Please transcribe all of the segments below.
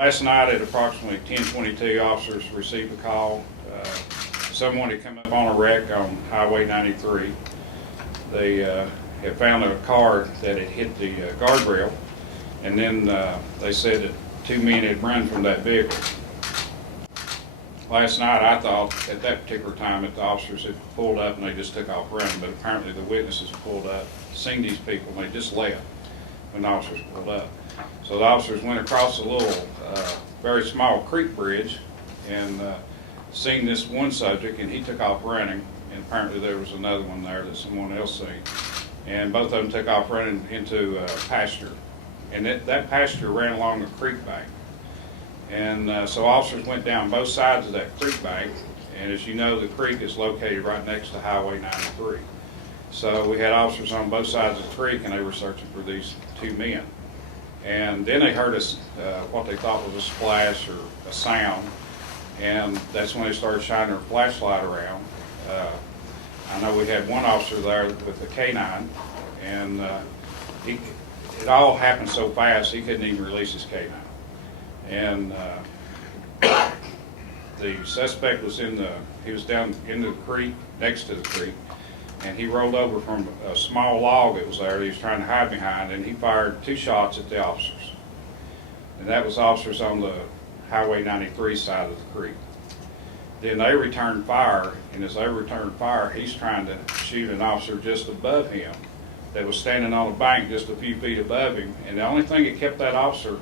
Last night at approximately 10:22, officers received a call. Someone had come up on a wreck on Highway 93. They had found a car that had hit the guardrail, and then they said that two men had run from that vehicle. Last night I thought at that particular time that the officers had pulled up and they just took off running, but apparently the witnesses pulled up, seen these people, and they just left when the officers pulled up. So the officers went across a little, very small creek bridge and seen this one subject, and he took off running, and apparently there was another one there that someone else seen. And both of them took off running into pasture. And that pasture ran along the creek bank. And so officers went down both sides of that creek bank, and as you know, the creek is located right next to Highway 93. So we had officers on both sides of the creek, and they were searching for these two men. And then they heard what they thought was a splash or a sound, and that's when they started shining their flashlight around. I know we had one officer there with the K9, and it all happened so fast he couldn't even release his K9. And the suspect was he was down in the creek, next to the creek, and he rolled over from a small log that was there that he was trying to hide behind, and he fired two shots at the officers. And that was officers on the Highway 93 side of the creek. Then they returned fire, and as they returned fire, he's trying to shoot an officer just above him that was standing on a bank just a few feet above him. And the only thing that kept that officer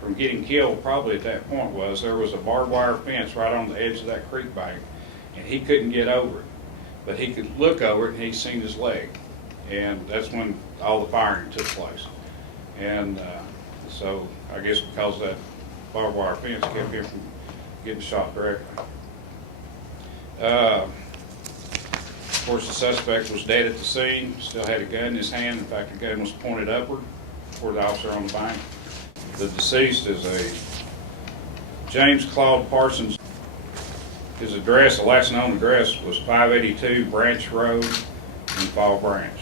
from getting killed probably at that point was there was a barbed wire fence right on the edge of that creek bank, and he couldn't get over it. But he could look over it, and he seen his leg. And that's when all the firing took place. And so I guess because that barbed wire fence kept him from getting shot directly. Of course, the suspect was dead at the scene, still had a gun in his hand. In fact, the gun was pointed upward toward the officer on the bank. The deceased is a James Parson. His address, the last known address, was 582 Branch Road in Fall Branch.